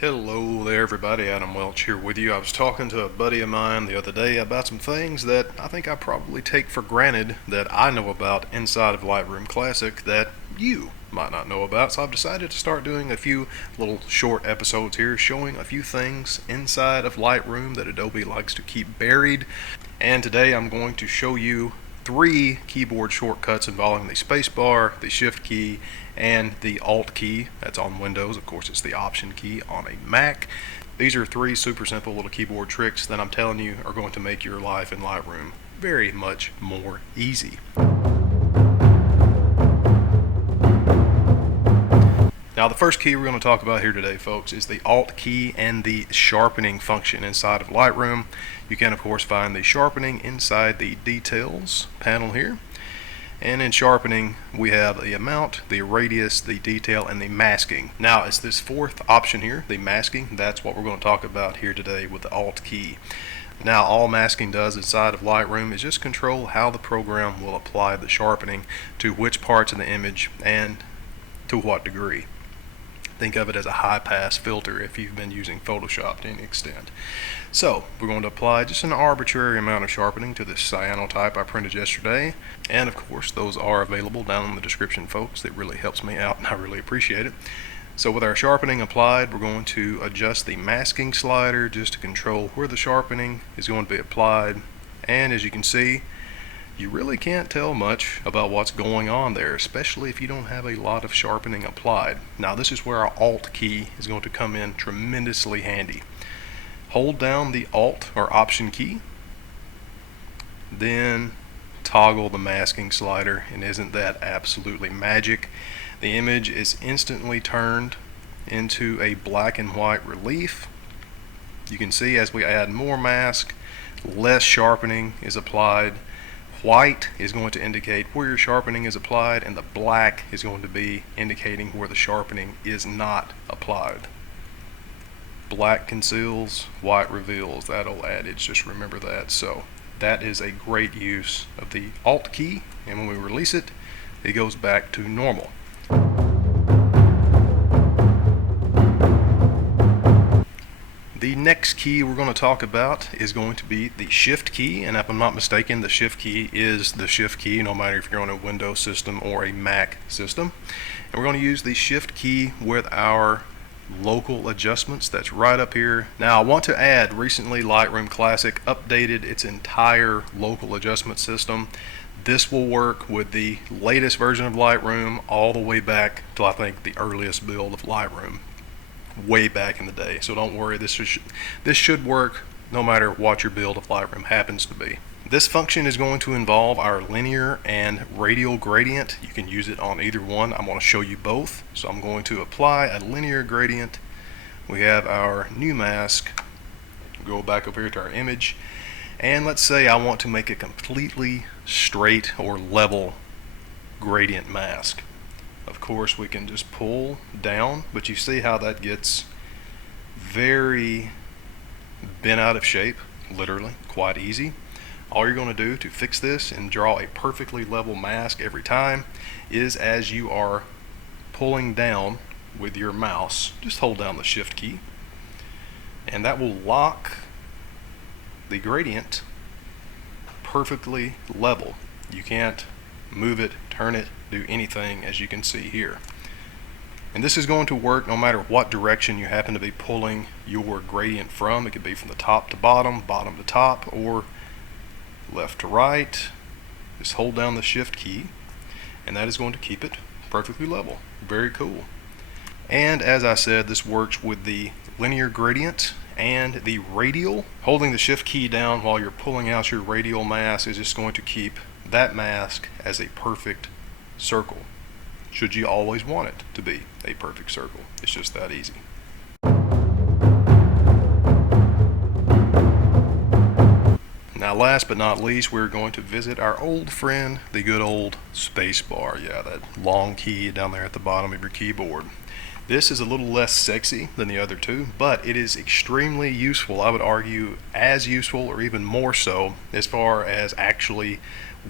Hello there everybody, Adam Welch here with you. I was talking to a buddy of mine the other day about some things that I think I probably take for granted that I know about inside of Lightroom Classic that you might not know about. So I've decided to start doing a few little short episodes here showing a few things inside of Lightroom that Adobe likes to keep buried. And today I'm going to show you 3 keyboard shortcuts involving the spacebar, the shift key, and the alt key. That's on Windows. Of course, it's the option key on a Mac. These are 3 super simple little keyboard tricks that I'm telling you are going to make your life in Lightroom very much more easy. Now, the first key we're going to talk about here today, folks, is the Alt key and the sharpening function inside of Lightroom. You can, of course, find the sharpening inside the Details panel here. And in sharpening, we have the amount, the radius, the detail, and the masking. Now, it's this 4th option here, the masking. That's what we're going to talk about here today with the Alt key. Now, all masking does inside of Lightroom is just control how the program will apply the sharpening to which parts of the image and to what degree. Think of it as a high-pass filter if you've been using Photoshop to any extent. So, we're going to apply just an arbitrary amount of sharpening to this cyanotype I printed yesterday. And of course, those are available down in the description, folks. It really helps me out and I really appreciate it. So with our sharpening applied, we're going to adjust the masking slider just to control where the sharpening is going to be applied. And as you can see, you really can't tell much about what's going on there, especially if you don't have a lot of sharpening applied. Now, this is where our Alt key is going to come in tremendously handy. Hold down the Alt or Option key, then toggle the masking slider, and isn't that absolutely magic? The image is instantly turned into a black and white relief. You can see as we add more mask, less sharpening is applied. White is going to indicate where your sharpening is applied, and the black is going to be indicating where the sharpening is not applied. Black conceals, white reveals. That old adage, just remember that. So that is a great use of the Alt key, and when we release it, it goes back to normal. The next key we're going to talk about is going to be the Shift key, and if I'm not mistaken, the Shift key is the Shift key no matter if you're on a Windows system or a Mac system. And we're going to use the Shift key with our local adjustments. That's right up here. Now, I want to add, recently Lightroom Classic updated its entire local adjustment system. This will work with the latest version of Lightroom all the way back to, I think, the earliest build of Lightroom way back in the day. So don't worry, this should work no matter what your build of Lightroom happens to be. This function is going to involve our linear and radial gradient. You can use it on either one. I'm going to show you both. So I'm going to apply a linear gradient. We have our new mask. Go back over here to our image, and let's say I want to make a completely straight or level gradient mask. Of course, we can just pull down, but you see how that gets very bent out of shape, literally, quite easy. All you're going to do to fix this and draw a perfectly level mask every time is, as you are pulling down with your mouse, just hold down the Shift key, and that will lock the gradient perfectly level. You can't move it, turn it, do anything, as you can see here. And this is going to work no matter what direction you happen to be pulling your gradient from. It could be from the top to bottom, bottom to top, or left to right. Just hold down the Shift key, and that is going to keep it perfectly level. Very cool. And as I said, this works with the linear gradient and the radial. Holding the Shift key down while you're pulling out your radial mask is just going to keep that mask as a perfect circle, should you always want it to be a perfect circle. It's just that easy. Now, last but not least, we're going to visit our old friend, the good old space bar. Yeah, that long key down there at the bottom of your keyboard. This is a little less sexy than the other two, but it is extremely useful. I would argue as useful or even more so as far as actually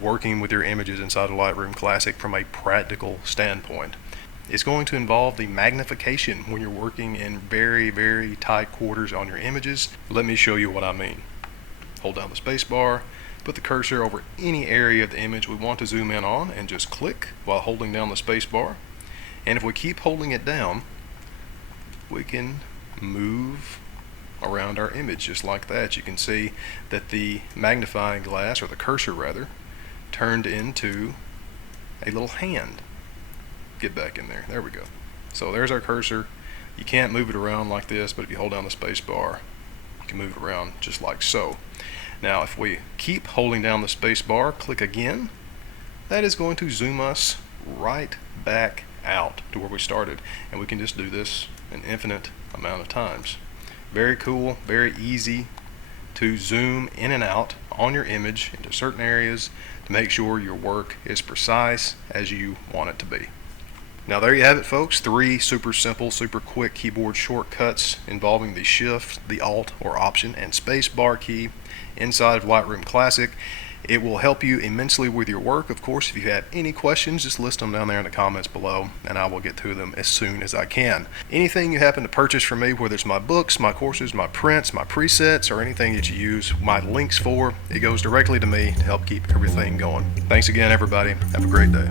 working with your images inside of Lightroom Classic from a practical standpoint. is going to involve the magnification when you're working in very, very tight quarters on your images. Let me show you what I mean. Hold down the space bar, put the cursor over any area of the image we want to zoom in on, and just click while holding down the space bar. And if we keep holding it down, we can move around our image just like that. You can see that the magnifying glass, or the cursor rather, turned into a little hand. Get back in there. There we go. So there's our cursor. You can't move it around like this, but if you hold down the space bar, you can move it around just like so. Now if we keep holding down the space bar, click again, that is going to zoom us right back out to where we started, and we can just do this an infinite amount of times. Very cool, very easy to zoom in and out on your image into certain areas to make sure your work is precise as you want it to be. Now there you have it, folks. 3 super simple, super quick keyboard shortcuts involving the Shift, the Alt or Option, and Space bar key inside of Lightroom Classic. It will help you immensely with your work. Of course, if you have any questions, just list them down there in the comments below, and I will get to them as soon as I can. Anything you happen to purchase from me, whether it's my books, my courses, my prints, my presets, or anything that you use my links for, it goes directly to me to help keep everything going. Thanks again, everybody. Have a great day.